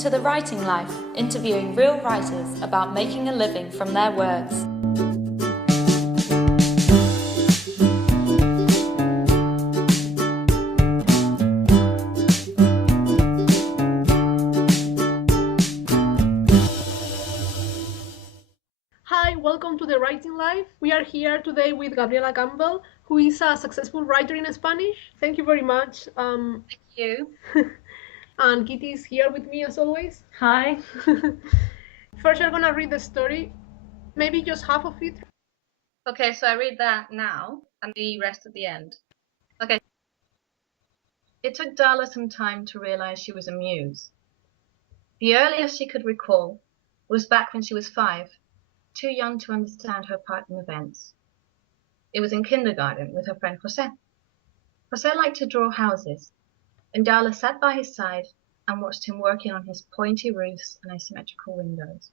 to The Writing Life, interviewing real writers about making a living from their words. Hi, welcome to The Writing Life. We are here today with Gabriella Campbell, who is a successful writer in Spanish. Thank you very much. Thank you. And Kitty is here with me as always. Hi. First, you're gonna read the story, maybe just half of it. Okay, so I read that now and the rest at the end. Okay. It took Darla some time to realize she was a muse. The earliest she could recall was back when she was 5, too young to understand her part in events. It was in kindergarten with her friend Jose. Jose liked to draw houses, and Darla sat by his side and watched him working on his pointy roofs and asymmetrical windows.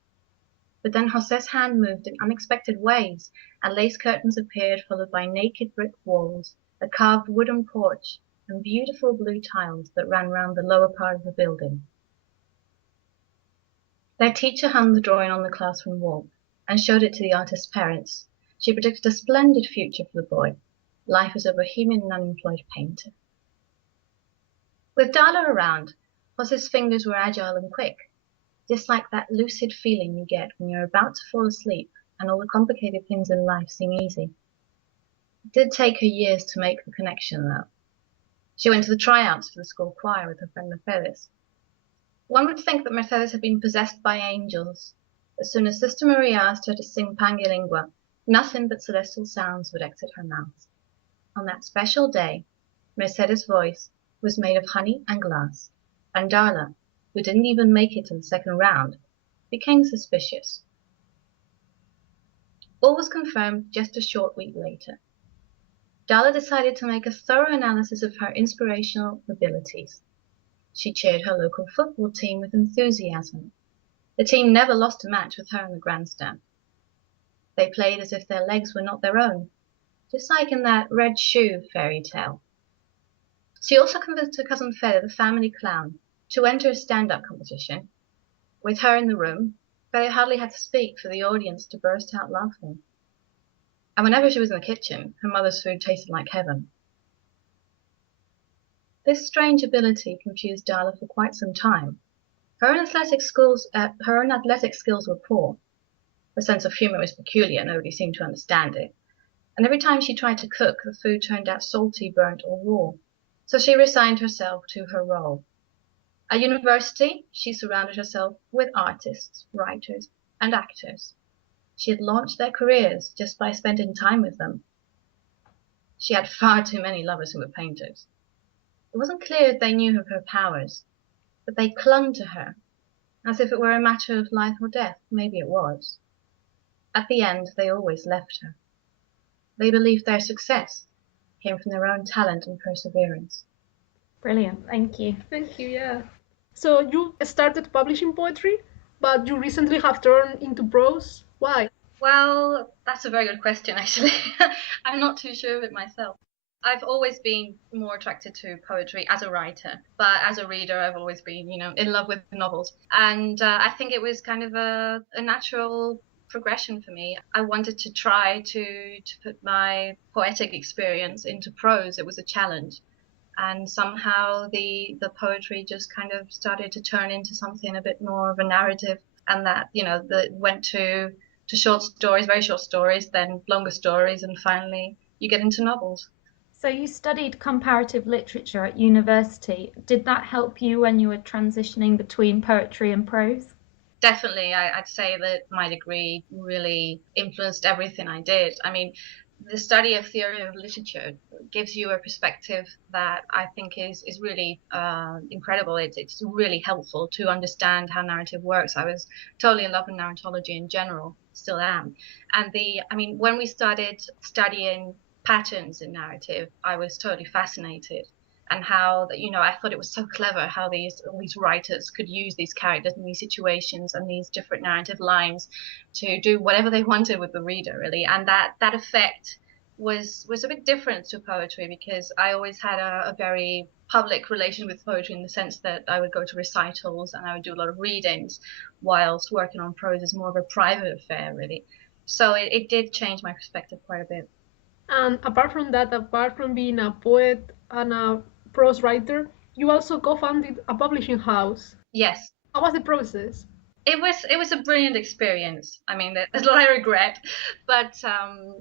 But then Jose's hand moved in unexpected ways, and lace curtains appeared, followed by naked brick walls, a carved wooden porch, and beautiful blue tiles that ran round the lower part of the building. Their teacher hung the drawing on the classroom wall and showed it to the artist's parents. She predicted a splendid future for the boy, life as a bohemian and unemployed painter. With Darla around, Jose's fingers were agile and quick, just like that lucid feeling you get when you're about to fall asleep and all the complicated things in life seem easy. It did take her years to make the connection, though. She went to the tryouts for the school choir with her friend Mercedes. One would think that Mercedes had been possessed by angels. As soon as Sister Maria asked her to sing Pangelingua, nothing but celestial sounds would exit her mouth. On that special day, Mercedes' voice was made of honey and glass, and Darla, who didn't even make it to the second round, became suspicious. All was confirmed just a short week later. Darla decided to make a thorough analysis of her inspirational abilities. She cheered her local football team with enthusiasm. The team never lost a match with her in the grandstand. They played as if their legs were not their own, just like in that red shoe fairy tale. She also convinced her cousin Fede, the family clown, to enter a stand-up competition. With her in the room, Fede hardly had to speak for the audience to burst out laughing. And whenever she was in the kitchen, her mother's food tasted like heaven. This strange ability confused Darla for quite some time. Her own athletic skills were poor. Her sense of humor was peculiar, nobody seemed to understand it. And every time she tried to cook, the food turned out salty, burnt, or raw. So she resigned herself to her role. At university, she surrounded herself with artists, writers, and actors. She had launched their careers just by spending time with them. She had far too many lovers who were painters. It wasn't clear if they knew of her powers, but they clung to her, as if it were a matter of life or death. Maybe it was. At the end, they always left her. They believed their success came from their own talent and perseverance. Brilliant, thank you. Thank you, yeah. So you started publishing poetry, but you recently have turned into prose. Why? Well, that's a very good question, actually. I'm not too sure of it myself. I've always been more attracted to poetry as a writer, but as a reader, I've always been, in love with novels. And I think it was kind of a natural progression for me. I wanted to try to put my poetic experience into prose. It was a challenge. And somehow the poetry just kind of started to turn into something a bit more of a narrative, and that, that went to short stories, very short stories, then longer stories, and finally you get into novels. So you studied comparative literature at university. Did that help you when you were transitioning between poetry and prose? Definitely. I'd say that my degree really influenced everything I did. I mean, the study of theory of literature gives you a perspective that I think is really incredible. It's really helpful to understand how narrative works. I was totally in love with narratology in general, still am. And when we started studying patterns in narrative, I was totally fascinated. And how, I thought it was so clever how all these writers could use these characters in these situations and these different narrative lines to do whatever they wanted with the reader, really. And that effect was a bit different to poetry, because I always had a very public relation with poetry in the sense that I would go to recitals and I would do a lot of readings, whilst working on prose is more of a private affair, really. So it did change my perspective quite a bit. And apart from that, apart from being a poet and a prose writer, you also co-founded a publishing house. Yes. How was the process? It was a brilliant experience. I mean, there's a lot I regret, but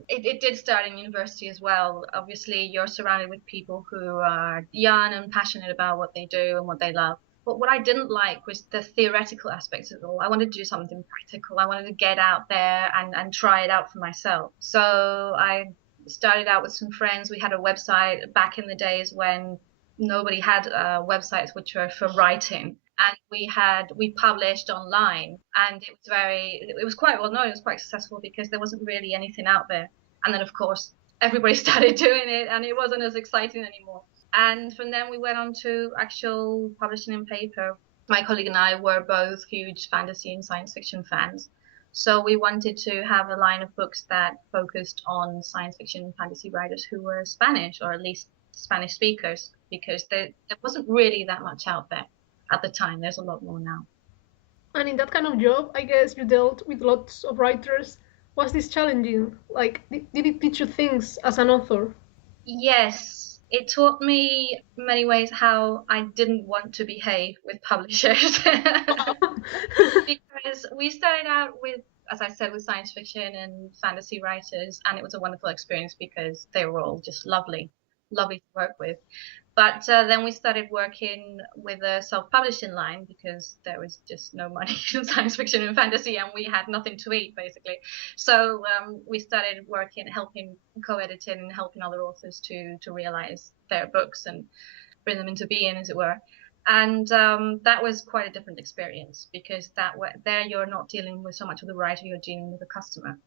it did start in university as well. Obviously, you're surrounded with people who are young and passionate about what they do and what they love. But what I didn't like was the theoretical aspects of it all. I wanted to do something practical. I wanted to get out there and try it out for myself. So I started out with some friends. We had a website back in the days when nobody had websites which were for writing. And we published online, and it was quite well known. It was quite successful because there wasn't really anything out there. And then of course everybody started doing it, and it wasn't as exciting anymore. And from then we went on to actual publishing in paper. My colleague and I were both huge fantasy and science fiction fans, so we wanted to have a line of books that focused on science fiction and fantasy writers who were Spanish, or at least Spanish speakers, because there wasn't really that much out there at the time. There's a lot more now. And in that kind of job, I guess you dealt with lots of writers. Was this challenging? Like, did it teach you things as an author? Yes, it taught me in many ways how I didn't want to behave with publishers. Because we started out with, as I said, with science fiction and fantasy writers, and it was a wonderful experience because they were all just lovely to work with. But then we started working with a self-publishing line because there was just no money in science fiction and fantasy, and we had nothing to eat, basically. So we started helping co-editing and helping other authors to realize their books and bring them into being, as it were. And that was quite a different experience, because there you're not dealing with so much with the writer, you're dealing with the customer.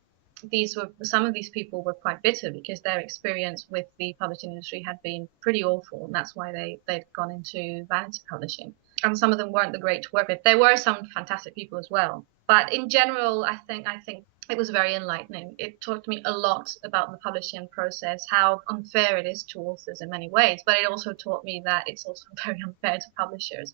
Some of these people were quite bitter because their experience with the publishing industry had been pretty awful, and that's why they'd gone into vanity publishing. And some of them weren't the great to work with. There were some fantastic people as well, but in general, I think it was very enlightening. It taught me a lot about the publishing process, how unfair it is to authors in many ways, but it also taught me that it's also very unfair to publishers,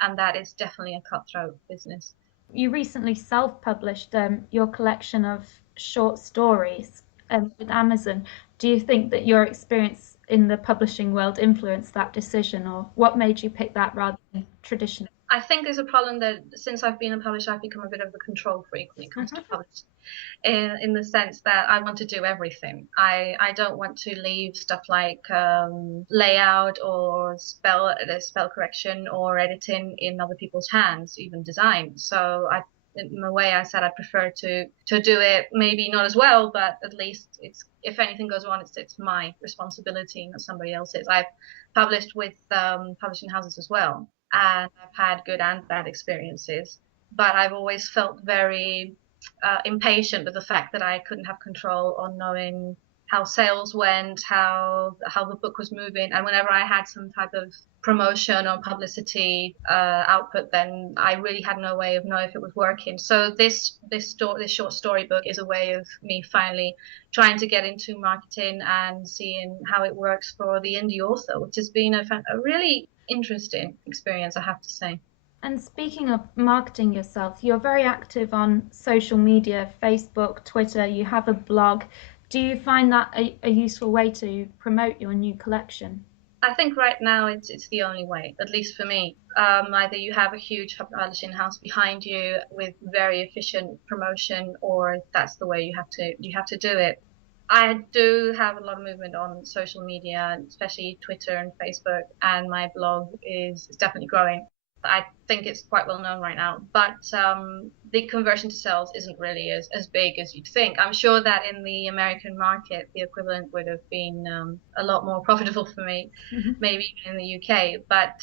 and that it's definitely a cutthroat business. You recently self-published your collection of short stories with Amazon. Do you think that your experience in the publishing world influenced that decision, or what made you pick that rather than traditional? I think there's a problem that since I've been a publisher, I've become a bit of a control freak when it comes to publishing, in the sense that I want to do everything. I don't want to leave stuff like layout or spell correction or editing in other people's hands, even design. So in a way, I said I prefer to do it, maybe not as well, but at least if anything goes wrong, it's my responsibility, not somebody else's. I've published with publishing houses as well, and I've had good and bad experiences, but I've always felt very impatient with the fact that I couldn't have control on knowing how sales went, how the book was moving, and whenever I had some type of promotion or publicity output, then I really had no way of knowing if it was working. So this short story book is a way of me finally trying to get into marketing and seeing how it works for the indie author, which has been a really interesting experience, I have to say. And speaking of marketing yourself, you're very active on social media, Facebook, Twitter, you have a blog. Do you find that a useful way to promote your new collection? I think right now it's the only way, at least for me. Either you have a huge publishing house behind you with very efficient promotion, or that's the way you have to do it. I do have a lot of movement on social media, especially Twitter and Facebook, and my blog is definitely growing. I think it's quite well known right now, but the conversion to sales isn't really as big as you'd think. I'm sure that in the American market, the equivalent would have been a lot more profitable for me, maybe even in the UK. But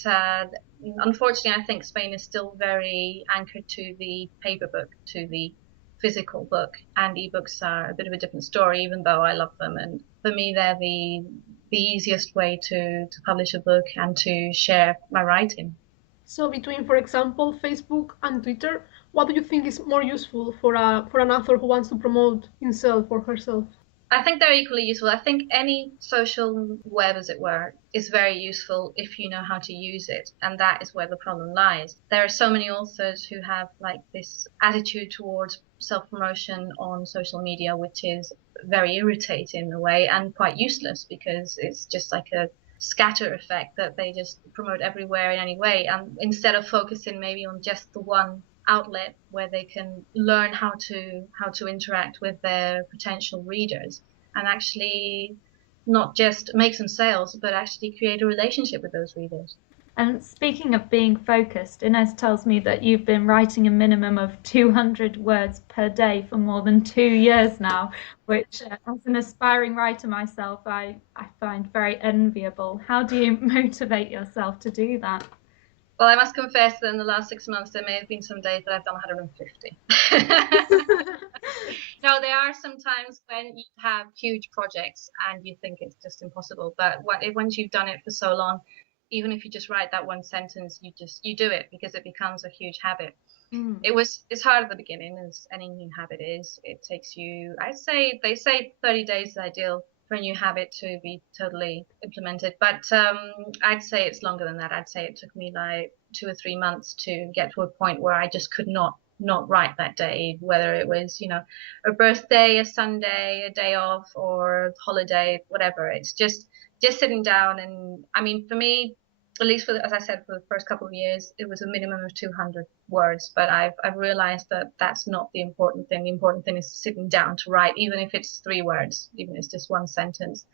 unfortunately, I think Spain is still very anchored to the paper book, to the physical book, and ebooks are a bit of a different story, even though I love them. And for me, they're the easiest way to publish a book and to share my writing. So between, for example, Facebook and Twitter, what do you think is more useful for an author who wants to promote himself or herself? I think they're equally useful. I think any social web, as it were, is very useful if you know how to use it. And that is where the problem lies. There are so many authors who have like this attitude towards self-promotion on social media, which is very irritating in a way and quite useless because it's just like a scatter effect that they just promote everywhere in any way. And instead of focusing maybe on just the one outlet where they can learn how to interact with their potential readers and actually not just make some sales but actually create a relationship with those readers. And speaking of being focused, Inez tells me that you've been writing a minimum of 200 words per day for more than 2 years now, which, as an aspiring writer myself, I find very enviable. How do you motivate yourself to do that? Well, I must confess that in the last 6 months there may have been some days that I've done 150. No, there are some times when you have huge projects and you think it's just impossible. But once you've done it for so long, even if you just write that one sentence, you do it because it becomes a huge habit. Mm. It's hard at the beginning, as any new habit is. It takes you, they say 30 days is ideal for a new habit to be totally implemented. But I'd say it's longer than that. I'd say it took me like 2 or 3 months to get to a point where I just could not write that day, whether it was, a birthday, a Sunday, a day off, or holiday, whatever. It's just sitting down. And I mean, for me, at least as I said, for the first couple of years, it was a minimum of 200 words. But I've realized that that's not the important thing. The important thing is sitting down to write, even if it's 3 words, even if it's just one sentence.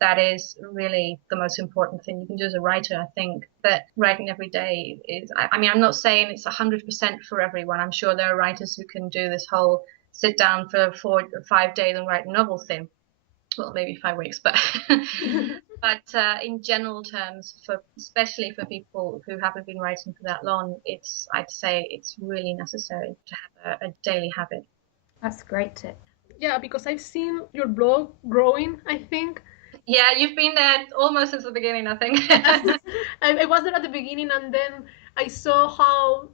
That is really the most important thing you can do as a writer. I think that writing every day is, I mean, I'm not saying it's 100% for everyone. I'm sure there are writers who can do this whole sit down for 4 or 5 days and write a novel thing. Well, maybe 5 weeks, but but in general terms, especially for people who haven't been writing for that long, I'd say it's really necessary to have a daily habit. That's a great tip. Yeah, because I've seen your blog growing, I think. Yeah, you've been there almost since the beginning, I think. I was there at the beginning, and then I saw how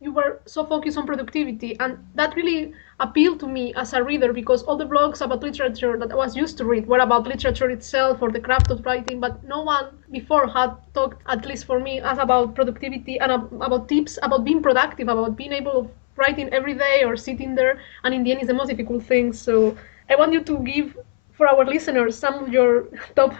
you were so focused on productivity, and that really appealed to me as a reader, because all the blogs about literature that I was used to read were about literature itself or the craft of writing, but no one before had talked, at least for me, as about productivity and about tips about being productive, about being able of writing every day or sitting there, and in the end is the most difficult thing. So I want you to give for our listeners some of your top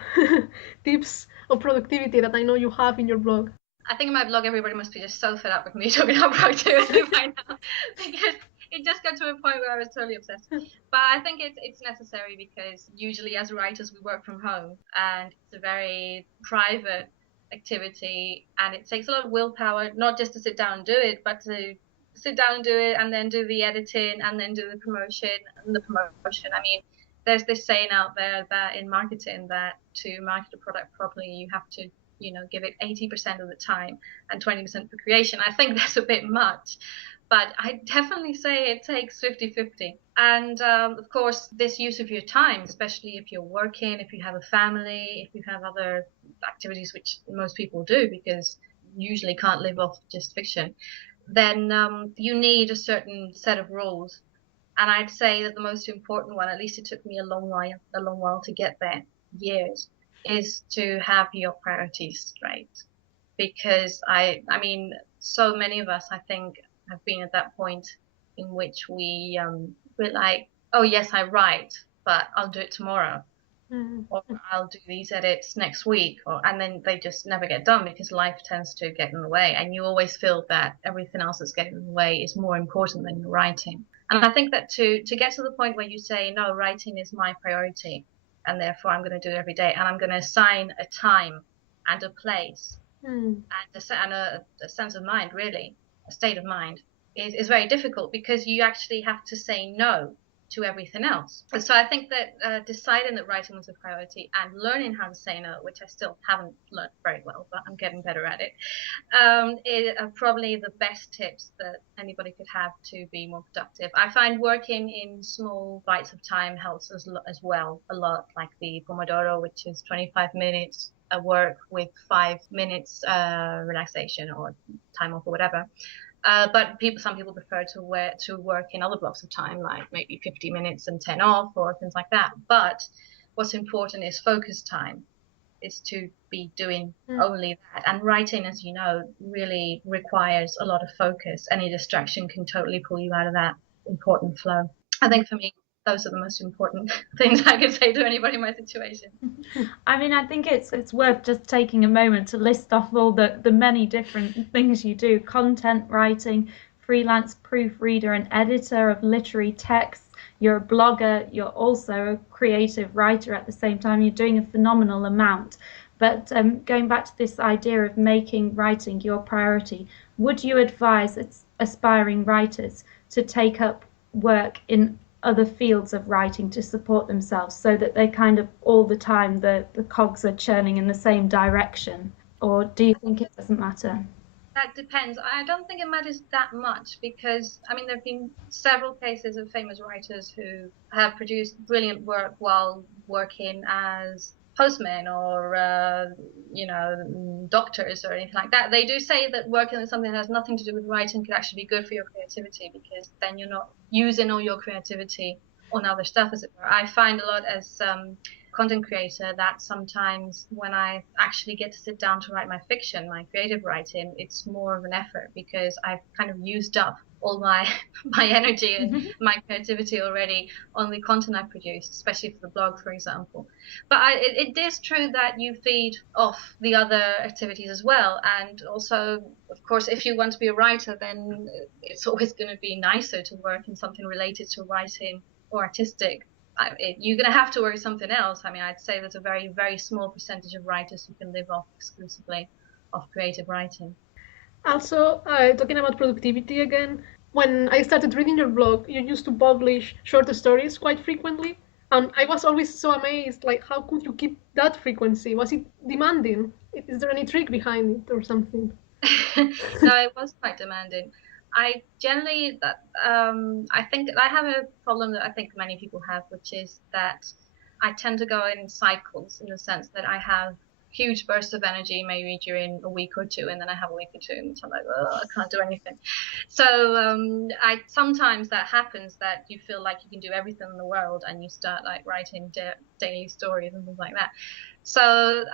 tips of productivity that I know you have in your blog. I think in my blog, everybody must be just so fed up with me talking about productivity by now, because it just got to a point where I was totally obsessed. But I think it's necessary because usually as writers we work from home, and it's a very private activity, and it takes a lot of willpower, not just to sit down and do it, but to sit down and do it, and then do the editing, and then do the promotion. I mean, there's this saying out there that in marketing that to market a product properly, you have to give it 80% of the time and 20% for creation. I think that's a bit much, but I definitely say it takes 50-50. And of course, this use of your time, especially if you're working, if you have a family, if you have other activities, which most people do because you usually can't live off just fiction, then you need a certain set of rules. And I'd say that the most important one, at least it took me a long while to get there, years, is to have your priorities straight. Because I mean, so many of us, I think, have been at that point in which we're like, oh yes, I write, but I'll do it tomorrow, or I'll do these edits next week, and then they just never get done because life tends to get in the way, and you always feel that everything else that's getting in the way is more important than your writing. And I think that to get to the point where you say, no, writing is my priority, and therefore I'm going to do it every day, and I'm going to assign a time and a place and a sense of mind, really, a state of mind, is very difficult because you actually have to say no to everything else. And so I think that deciding that writing was a priority and learning how to say no, which I still haven't learned very well, but I'm getting better at it, are probably the best tips that anybody could have to be more productive. I find working in small bites of time helps as well a lot, like the Pomodoro, which is 25 minutes work with 5 minutes relaxation or time off or whatever. But some people prefer to work in other blocks of time, like maybe 50 minutes and 10 off or things like that. But what's important is focus time, is to be doing only that. And writing, as you know, really requires a lot of focus. Any distraction can totally pull you out of that important flow. I think for me, those are the most important things I could say to anybody in my situation. I mean, I think it's worth just taking a moment to list off all the many different things you do: content writing, freelance proofreader and editor of literary texts. You're a blogger, you're also a creative writer at the same time. You're doing a phenomenal amount. But going back to this idea of making writing your priority, would you advise aspiring writers to take up work in other fields of writing to support themselves, so that they kind of all the time the cogs are churning in the same direction? Or do you think it doesn't matter? That depends. I don't think it matters that much because, I mean, there have been several cases of famous writers who have produced brilliant work while working as postmen or, doctors or anything like that. They do say that working on something that has nothing to do with writing could actually be good for your creativity, because then you're not using all your creativity on other stuff, as it were. I find a lot as content creator that sometimes when I actually get to sit down to write my fiction, my creative writing, it's more of an effort because I've kind of used up all my energy and my creativity already on the content I produce, especially for the blog, for example. But it is true that you feed off the other activities as well. And also, of course, if you want to be a writer, then it's always going to be nicer to work in something related to writing or artistic. You're going to have to work something else. I mean, I'd say there's a very, very small percentage of writers who can live off exclusively of creative writing. Also, talking about productivity again, when I started reading your blog, you used to publish short stories quite frequently. And I was always so amazed, like, how could you keep that frequency? Was it demanding? Is there any trick behind it or something? No, it was quite demanding. I generally I think I have a problem that I think many people have, which is that I tend to go in cycles, in the sense that I have huge bursts of energy maybe during a week or two, and then I have a week or two and I'm like, oh, I can't do anything. So I sometimes that happens, that you feel like you can do everything in the world and you start like writing daily stories and things like that. So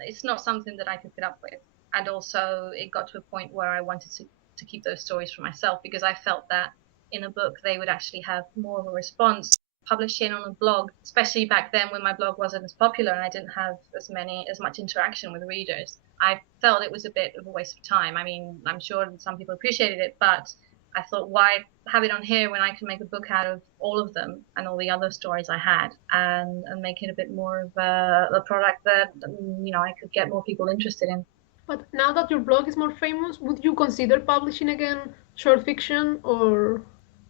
it's not something that I could put up with. And also it got to a point where I wanted to keep those stories for myself, because I felt that in a book they would actually have more of a response. Publishing on a blog, especially back then when my blog wasn't as popular and I didn't have as much interaction with readers, I felt it was a bit of a waste of time. I mean, I'm sure that some people appreciated it, but I thought, why have it on here when I can make a book out of all of them and all the other stories I had, and make it a bit more of a product that I could get more people interested in. But now that your blog is more famous, would you consider publishing again short fiction or?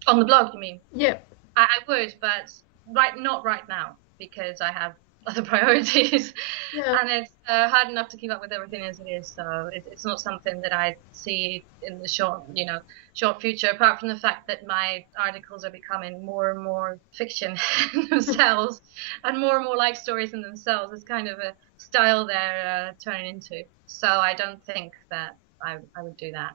On the blog, you mean? Yeah. I would, but not right now, because I have other priorities, and it's hard enough to keep up with everything as it is. So it's not something that I see in the short future. Apart from the fact that my articles are becoming more and more fiction themselves, and more like stories in themselves. It's kind of a style they're turning into. So I don't think that I would do that.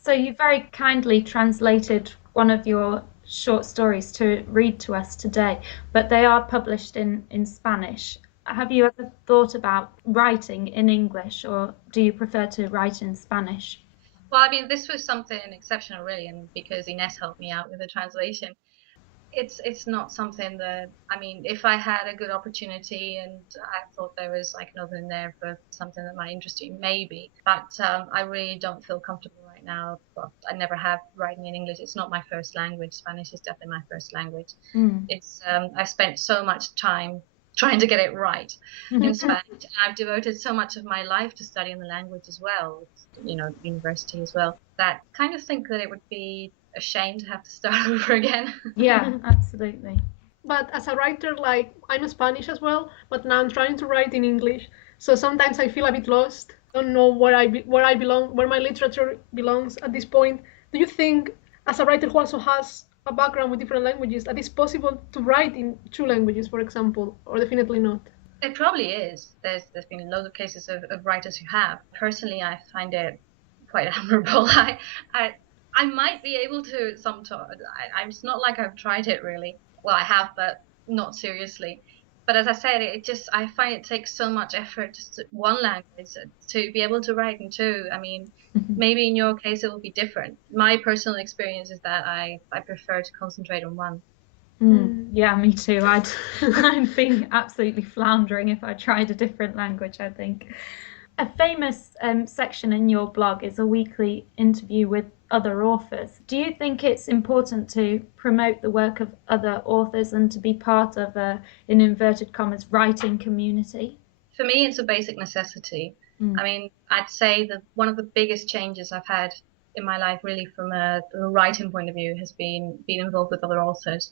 So you very kindly translated one of your short stories to read to us today, but they are published in Spanish. Have you ever thought about writing in English, or do you prefer to write in Spanish? Well, I mean, this was something exceptional, really, and because Ines helped me out with the translation. It's not something that, I mean, if I had a good opportunity and I thought there was like an opening there for something that might interest you, maybe. But I really don't feel comfortable right now. Well, I never have writing in English. It's not my first language. Spanish is definitely my first language. It's I've spent so much time trying to get it right in Spanish. And I've devoted so much of my life to studying the language as well, university as well, that I kind of think that it would be a shame to have to start over again. Yeah, absolutely. But as a writer, like, I'm Spanish as well, but now I'm trying to write in English. So sometimes I feel a bit lost. I don't know where I belong, where my literature belongs at this point. Do you think, as a writer who also has a background with different languages, that it's possible to write in two languages, for example, or definitely not? It probably is. There's been loads of cases of writers who have. Personally, I find it quite admirable. I might be able to sometimes. It's not like I've tried it really. Well, I have, but not seriously. But as I said, I find it takes so much effort just one language to be able to write in two. I mean, maybe in your case it will be different. My personal experience is that I prefer to concentrate on one. Yeah, me too. I'd be absolutely floundering if I tried a different language, I think. A famous section in your blog is a weekly interview with other authors. Do you think it's important to promote the work of other authors and to be part of in inverted commas, writing community? For me, it's a basic necessity. I mean, I'd say that one of the biggest changes I've had in my life, really, from a writing point of view, has been being involved with other authors.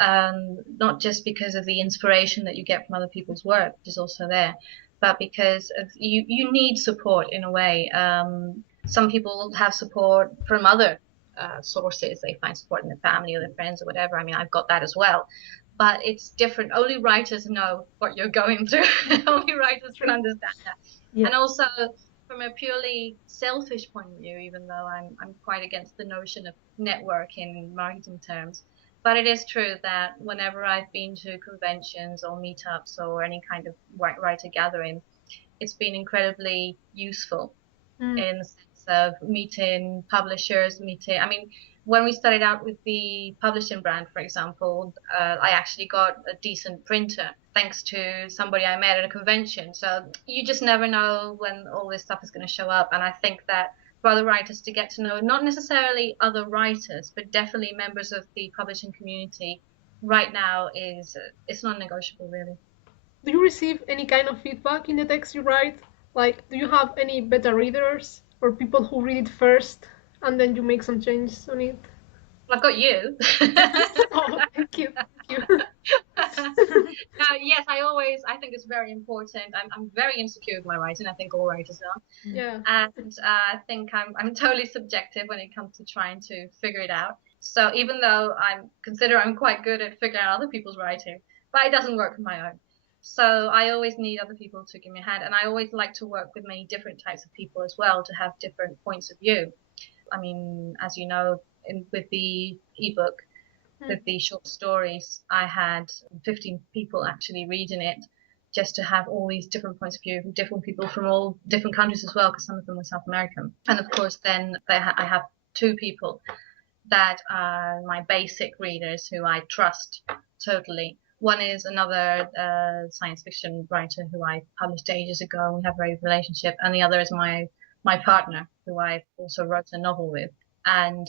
Not just because of the inspiration that you get from other people's work, which is also there, but because of you need support in a way. Some people have support from other sources. They find support in their family or their friends or whatever. I mean, I've got that as well. But it's different. Only writers know what you're going through. Only writers can understand that. Yeah. And also, from a purely selfish point of view, even though I'm quite against the notion of networking in marketing terms, but it is true that whenever I've been to conventions or meetups or any kind of writer gathering, it's been incredibly useful in the sense of meeting publishers, I mean, when we started out with the publishing brand, for example, I actually got a decent printer thanks to somebody I met at a convention. So you just never know when all this stuff is going to show up. And I think that for other writers to get to know not necessarily other writers, but definitely members of the publishing community right now it's non-negotiable, really. Do you receive any kind of feedback in the text you write? Like, do you have any beta readers or people who read it first and then you make some changes on it? Well, I've got you. Oh, thank you. Thank you. Yes, I think it's very important. I'm very insecure with my writing. I think all writers are. Yeah. And I think I'm totally subjective when it comes to trying to figure it out. So even though I'm quite good at figuring out other people's writing, but it doesn't work with my own. So I always need other people to give me a hand. And I always like to work with many different types of people as well to have different points of view. I mean, as you know, with the ebook, with the short stories, I had 15 people actually reading it just to have all these different points of view from different people from all different countries as well, because some of them were South American. And of course, then I have two people that are my basic readers who I trust totally. One is another science fiction writer who I published ages ago, and we have a very good relationship. And the other is my partner, who I also wrote a novel with. And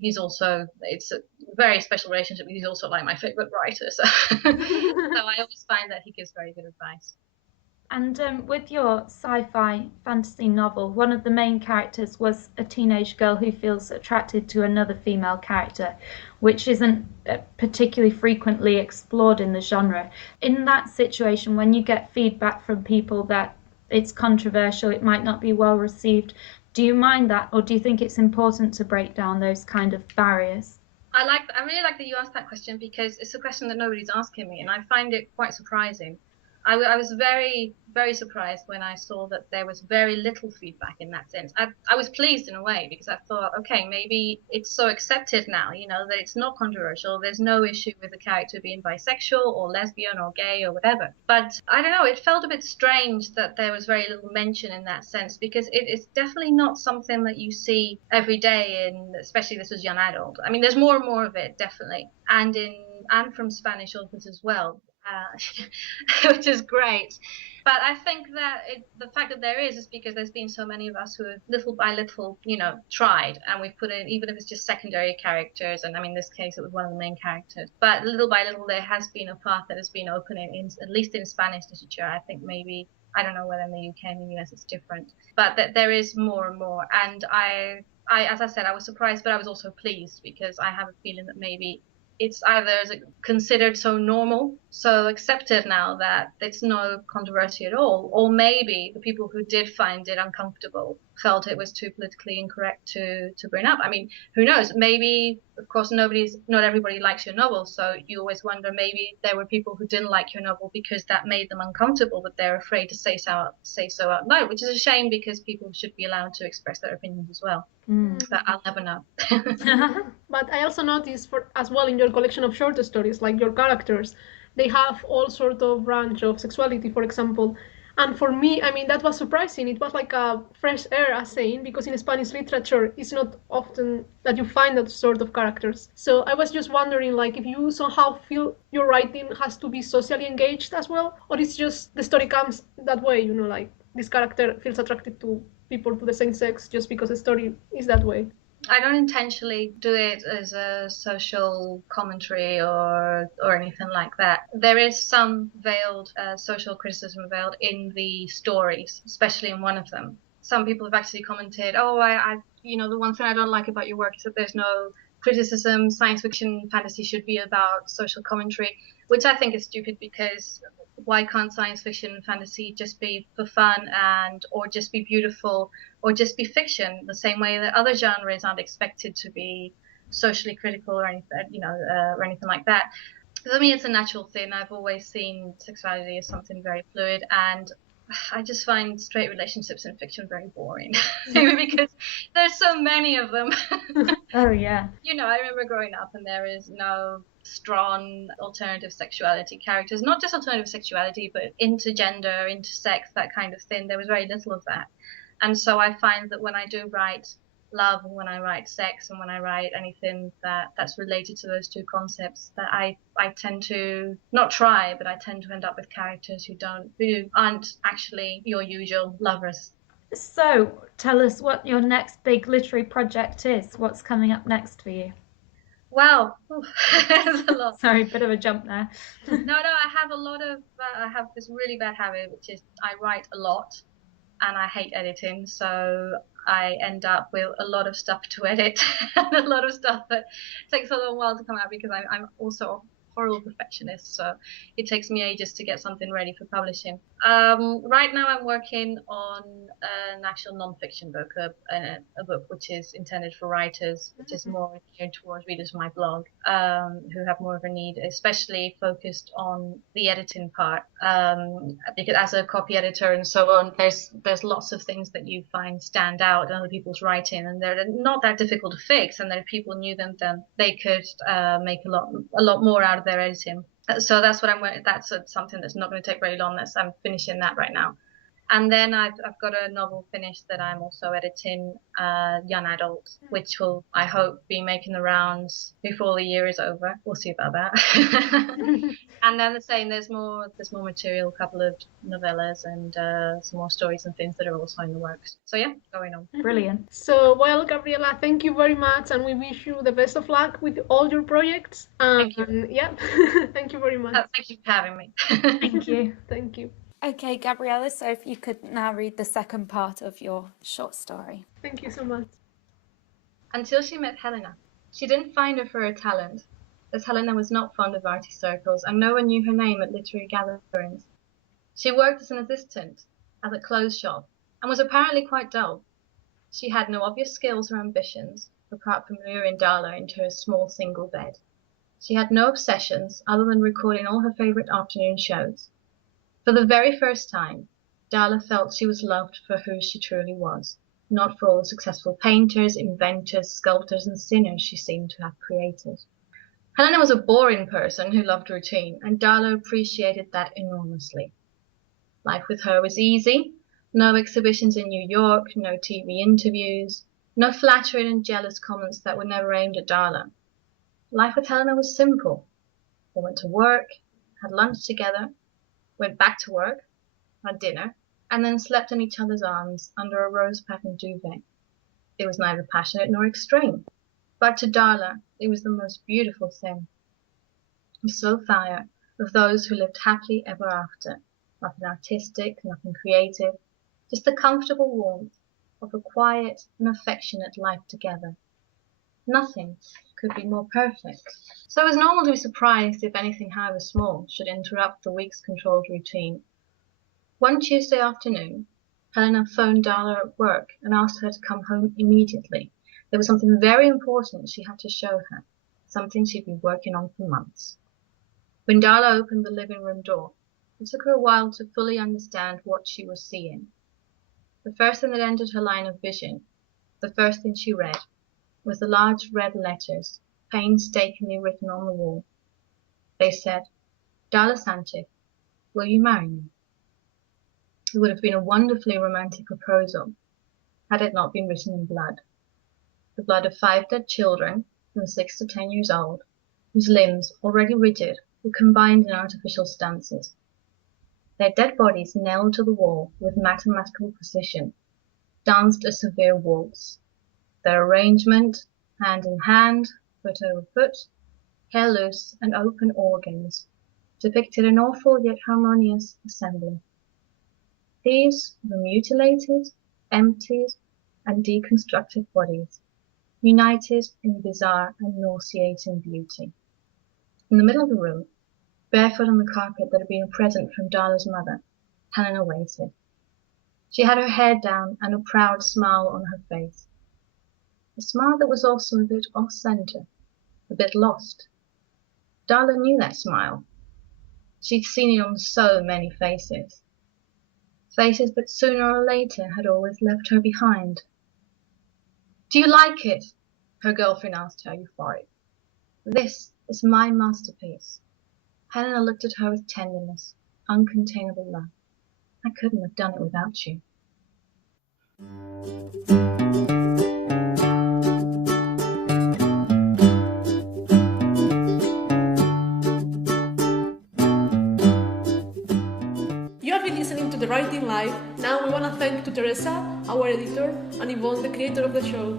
it's a very special relationship. He's also like my favorite writer. So, so I always find that he gives very good advice. And with your sci-fi fantasy novel, one of the main characters was a teenage girl who feels attracted to another female character, which isn't particularly frequently explored in the genre. In that situation, when you get feedback from people that it's controversial, it might not be well received, do you mind that, or do you think it's important to break down those kind of barriers? I really like that you asked that question, because it's a question that nobody's asking me, and I find it quite surprising. I was very, very surprised when I saw that there was very little feedback in that sense. I was pleased in a way, because I thought, okay, maybe it's so accepted now, that it's not controversial. There's no issue with the character being bisexual or lesbian or gay or whatever. But I don't know, it felt a bit strange that there was very little mention in that sense, because it is definitely not something that you see every day, especially this was young adult. I mean, there's more and more of it, definitely. And from Spanish authors as well. Which is great. But I think that the fact that there is because there's been so many of us who have little by little, tried, and we've put in, even if it's just secondary characters, and I mean, in this case, it was one of the main characters. But little by little, there has been a path that has been opening, at least in Spanish literature. I think maybe, I don't know whether in the UK and the US it's different, but that there is more and more. And I, as I said, I was surprised, but I was also pleased, because I have a feeling that maybe it's either considered so normal so accepted now that it's no controversy at all. Or maybe the people who did find it uncomfortable felt it was too politically incorrect to bring up. I mean, who knows? Maybe, of course, not everybody likes your novel, so you always wonder, maybe there were people who didn't like your novel because that made them uncomfortable, but they're afraid to say so out loud, which is a shame, because people should be allowed to express their opinions as well. But I'll never know. But I also noticed, as well, in your collection of short stories, like your characters, they have all sort of branch of sexuality, for example. And for me, I mean, that was surprising. It was like a fresh air, as saying, because in Spanish literature, it's not often that you find that sort of characters. So I was just wondering, like, if you somehow feel your writing has to be socially engaged as well, or it's just the story comes that way, you know, like this character feels attracted to people to the same sex just because the story is that way. I don't intentionally do it as a social commentary or anything like that. There is some veiled social criticism veiled in the stories, especially in one of them. Some people have actually commented, "Oh, I the one thing I don't like about your work is that there's no criticism. Science fiction, fantasy should be about social commentary," which I think is stupid, because why can't science fiction and fantasy just be for fun, or just be beautiful, or just be fiction, the same way that other genres aren't expected to be socially critical or anything, or anything like that. For me, it's a natural thing. I've always seen sexuality as something very fluid, and I just find straight relationships in fiction very boring. Maybe because there's so many of them. Oh, yeah. I remember growing up, and there is no strong alternative sexuality characters. Not just alternative sexuality, but intergender, intersex, that kind of thing. There was very little of that. And so I find that when I do write love, and when I write sex, and when I write anything that's related to those two concepts, that I tend to not try, but I tend to end up with characters who aren't actually your usual lovers. So, tell us what your next big literary project is. What's coming up next for you? Well, there's a lot. Sorry, bit of a jump there. No, I have this really bad habit, which is I write a lot, and I hate editing, so I end up with a lot of stuff to edit and a lot of stuff that takes a long while to come out, because I'm also a horrible perfectionist, so it takes me ages to get something ready for publishing. Right now I'm working on an actual non-fiction book, a book which is intended for writers, which is more geared towards readers of my blog, who have more of a need, especially focused on the editing part, because as a copy editor and so on, there's lots of things that you find stand out in other people's writing, and they're not that difficult to fix, and that if people knew them, then they could make a lot more out of their editing. So that's what that's something that's not going to take very long. I'm finishing that right now. And then I've got a novel finished that I'm also editing, young adult, which will, I hope, be making the rounds before the year is over. We'll see about that. And then there's more material, a couple of novellas, and some more stories and things that are also in the works. So yeah, going on. Brilliant. So, well, Gabriella, thank you very much, and we wish you the best of luck with all your projects. Thank you. Yeah, thank you very much. Thank you for having me. Thank you. Thank you. Okay, Gabriella, so if you could now read the second part of your short story. Thank you so much. Until she met Helena. She didn't find her for her talent, as Helena was not fond of arty circles, and no one knew her name at literary gatherings. She worked as an assistant at a clothes shop, and was apparently quite dull. She had no obvious skills or ambitions, apart from luring Darla into her small single bed. She had no obsessions other than recording all her favourite afternoon shows. For the very first time, Darla felt she was loved for who she truly was, not for all the successful painters, inventors, sculptors, and sinners she seemed to have created. Helena was a boring person who loved routine, and Darla appreciated that enormously. Life with her was easy. No exhibitions in New York, no TV interviews, no flattering and jealous comments that were never aimed at Darla. Life with Helena was simple. They went to work, had lunch together, went back to work, had dinner, and then slept in each other's arms under a rose-patterned duvet. It was neither passionate nor extreme, but to Darla it was the most beautiful thing. The slow fire of those who lived happily ever after, nothing artistic, nothing creative, just the comfortable warmth of a quiet and affectionate life together. Nothing could be more perfect. So it was normal to be surprised if anything, however small, should interrupt the week's controlled routine. One Tuesday afternoon, Helena phoned Darla at work and asked her to come home immediately. There was something very important she had to show her, something she'd been working on for months. When Darla opened the living room door, it took her a while to fully understand what she was seeing. The first thing that entered her line of vision, the first thing she read, was the large red letters, painstakingly written on the wall. They said, "Darla Sanchez, will you marry me?" It would have been a wonderfully romantic proposal had it not been written in blood. The blood of 5 dead children from 6 to 10 years old, whose limbs, already rigid, were combined in artificial stances. Their dead bodies, nailed to the wall with mathematical precision, danced a severe waltz. Their arrangement, hand in hand, foot over foot, hair loose and open organs, depicted an awful yet harmonious assembly. These were mutilated, emptied, and deconstructed bodies, united in bizarre and nauseating beauty. In the middle of the room, barefoot on the carpet that had been a present from Darla's mother, Helena waited. She had her head down and a proud smile on her face. A smile that was also a bit off-center, a bit lost. Darla knew that smile. She'd seen it on so many faces. Faces that sooner or later had always left her behind. "Do you like it?" her girlfriend asked her, euphoric. "This is my masterpiece." Helena looked at her with tenderness, uncontainable love. "I couldn't have done it without you." You have been listening to The Writing Live. Now we want to thank to Teresa, our editor, and Yvonne, the creator of the show.